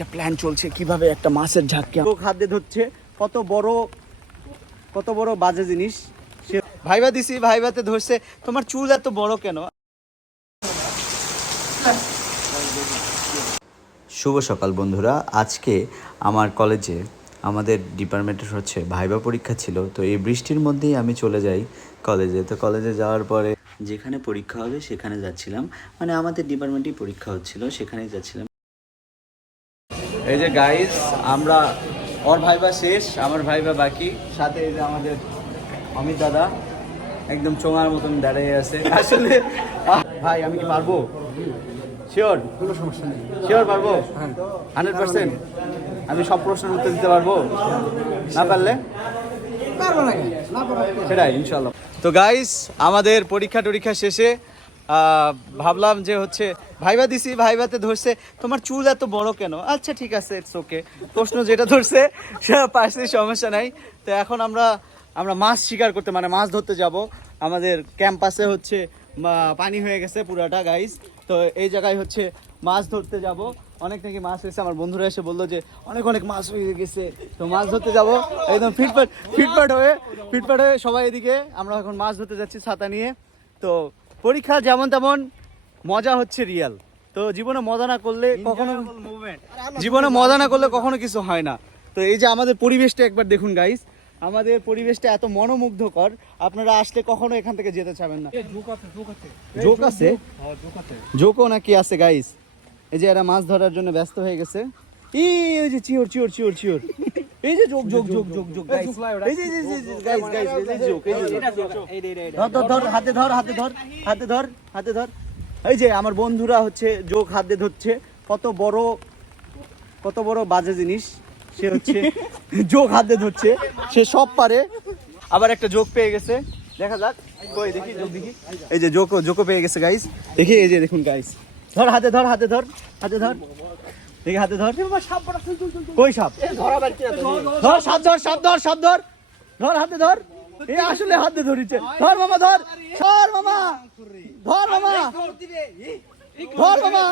একটা প্ল্যান চলছে কীভাবে একটা মাছের ঝাঁককে খাদ্যে ধরছে কত বড় কত বড় বাজে জিনিস। সে ভাইবা দিছি ভাইবাতে ধরছে তোমার চুল এত বড় কেন? শুভ সকাল বন্ধুরা আজকে আমার কলেজে আমাদের ডিপার্টমেন্টের হচ্ছে ভাইবা পরীক্ষা ছিল তো এই বৃষ্টির মধ্যেই আমি চলে যাই কলেজে। তো কলেজে যাওয়ার পরে যেখানে পরীক্ষা হবে সেখানে যাচ্ছিলাম। মানে আমাদের ডিপার্টমেন্টেই পরীক্ষা হচ্ছিল সেখানেই যাচ্ছিলাম। এই যে গাইস আমরা ওর ভাইবা শেষ আমার ভাইবা বাকি সাথে এই যে আমাদের অমিত দাদা একদম চোঙার মতন দাঁড়িয়ে আছে। আসলে ভাই আমি কি পারব? শিওর কোনো সমস্যা নেই। শিওর পারব? হান্ড্রেড পার্সেন্ট আমি সব প্রশ্নের উত্তর দিতে পারব? না পারলে? সেটাই ইনশাল্লাহ তো গাইস আমাদের পরীক্ষা টরীক্ষা শেষে ভাবলাম যে হচ্ছে ভাইবা দিছি, ভাইবাতে ধরছে। তোমার চুল এত বড় কেন? আচ্ছা ঠিক আছে ইটস ওকে প্রশ্ন যেটা ধরছে, সেটা পারছি সমস্যা নাই। তো এখন আমরা আমরা মাছ শিকার করতে মানে মাছ ধরতে যাব। আমাদের ক্যাম্পাসে হচ্ছে পানি হয়ে গেছে পুরাটা গাইস তো এই জায়গায় হচ্ছে মাছ ধরতে যাব। অনেক নাকি মাছ হয়েছে আমার বন্ধুরা এসে বলল যে, অনেক অনেক মাছ হয়ে গেছে। তো মাছ ধরতে যাব। একদম ফিটফাট ফিটফাট হয়ে ফিটফাট হয়ে সবাই এদিকে। আমরা এখন মাছ ধরতে যাচ্ছি ছাতা নিয়ে। তো পরীক্ষা যেমন তেমন মজা হচ্ছে রিয়াল তো জীবনে মজা না করলে কখনো জীবনে মজা না করলে কখনো কিছু হয় না। তো এই যে আমাদের পরিবেশটা একবার দেখুন গাইস আমাদের পরিবেশটা এত মনোমুগ্ধকর আপনারা আসলে কখনো এখান থেকে যেতে চাবেন না। জোক আছে জোকও নাকি আছে গাইস এই যে এরা মাছ ধরার জন্য ব্যস্ত হয়ে গেছে। ই ওই যে চিওর চিওর চিওর চিওর। এই যে গাইস এই যে গাইস গাইস এই যে যোগ এই যে ধর ধর ধর হাতে ধর হাতে ধর হাতে ধর হাতে ধর। এই যে আমার বন্ধুরা হচ্ছে যোগ হাতে ধরছে কত বড় কত বড় বাজে জিনিস সে হচ্ছে যোগ হাতে ধরছে সে সব পারে। আবার একটা যোগ পেয়ে গেছে দেখা যাক কই দেখি যোগ দেখি। এই যে যোগ যোগও পেয়ে গেছে গাইস দেখি এই যে দেখুন গাইস ধর হাতে ধর হাতে ধর হাতে ধর। দেখি হাতে ধর। কই সাপ? ধর সাপ ধর সাপ ধর সাপ ধর। ধর হাতে ধর। এ আসলে হাতে ধরিছে। ধর মামা ধর। ধর মামা। ধর মামা। ধর মামা।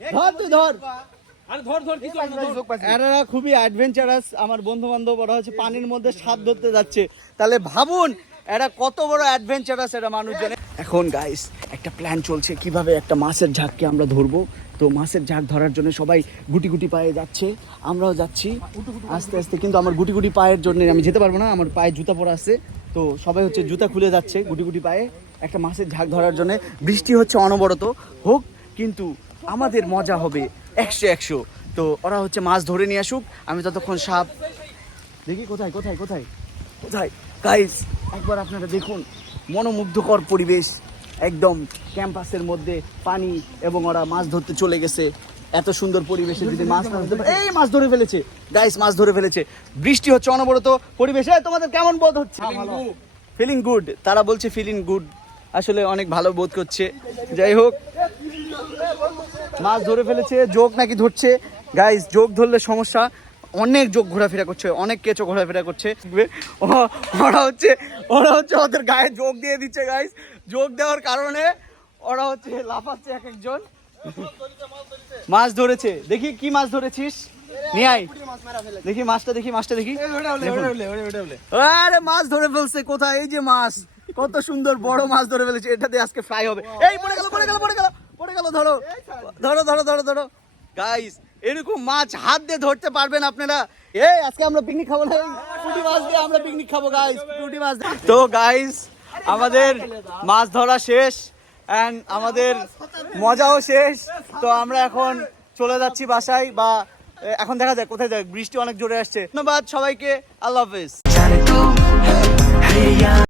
ধর তুই ধর। খুবই অ্যাডভেঞ্চারাস আমার বন্ধু বান্ধব ওরা হচ্ছে পানির মধ্যে সাপ ধরতে যাচ্ছে। তাহলে ভাবুন এরা কত বড় অ্যাডভেঞ্চারাস এরা মানুষজন। এখন গাইস একটা প্ল্যান চলছে, কীভাবে একটা মাছের ঝাঁককে আমরা ধরবো। তো মাছের ঝাঁক ধরার জন্য সবাই গুটি গুটি পায়ে যাচ্ছে, আমরাও যাচ্ছি। আস্তে আস্তে কিন্তু আমার গুটি গুটি পায়ের জন্য আমি যেতে পারব না, আমার পায়ে জুতা পরা আছে। তো সবাই হচ্ছে জুতা খুলে যাচ্ছে গুটি গুটি পায়ে, একটা মাছের ঝাঁক ধরার জন্য। বৃষ্টি হচ্ছে অনবরত, হোক, কিন্তু আমাদের মজা হবে একশো একশো। তো ওরা হচ্ছে মাছ ধরে নিয়ে আসুক, আমি ততক্ষণ সাপ। দেখি কোথায় কোথায় কোথায়? কোথায়? গাইস একবার আপনারা দেখুন, মনোমুগ্ধকর পরিবেশ। একদম ক্যাম্পাসের মধ্যে পানি এবং ওরা মাছ ধরতে চলে গেছে। এত সুন্দর পরিবেশে যদি মাছ না ধরতে এই মাছ ধরে ফেলেছে। গাইস মাছ ধরে ফেলেছে। বৃষ্টি হচ্ছে অনবরত পরিবেশে। তোমাদের কেমন বোধ হচ্ছে? ফিলিং গুড তারা বলছে ফিলিং গুড আসলে অনেক ভালো বোধ করছে। যাই হোক মাছ ধরে ফেলেছে। যোগ নাকি ধরছে। গাইস যোগ ধরলে সমস্যা। অনেক যোগ ঘোরাফেরা করছে। অনেক কেঁচো ঘোরাফেরা করছে। ওরা হচ্ছে ওরা হচ্ছে ওদের গায়ে যোগ দিয়ে দিচ্ছে গাইস যোগ দেওয়ার কারণে ওরা হচ্ছে লাফাচ্ছে এক একজন। মাছ ধরেছে। দেখি কি মাছ ধরেছিস? নিয়ে আয়। দেখি মাছটা দেখি মাছটা দেখি। আরে মাছ ধরে ফেলছে কোথায়? এই যে মাছ কত সুন্দর বড় মাছ ধরে ফেলেছে। এটাতে আজকে ফ্রাই হবে। এই পড়ে গেল পড়ে গেল পড়ে গেল পড়ে গেল ধরো। ধরো ধরো ধরো ধরো। গাইস এরকম মাছ হাত দিয়ে ধরতে পারবেন আপনারা। এই আজকে আমরা পিকনিক খাব না। পুঁটি মাছ দিয়ে আমরা পিকনিক খাব গাইস পুঁটি মাছ তো গাইস আমাদের মাছ ধরা শেষ অ্যান্ড আমাদের মজাও শেষ। তো আমরা এখন চলে যাচ্ছি বাসায়, বা এখন দেখা যাক, কোথায় যাক। বৃষ্টি অনেক জোরে আসছে। ধন্যবাদ সবাইকে। আল্লাহ হাফেজ।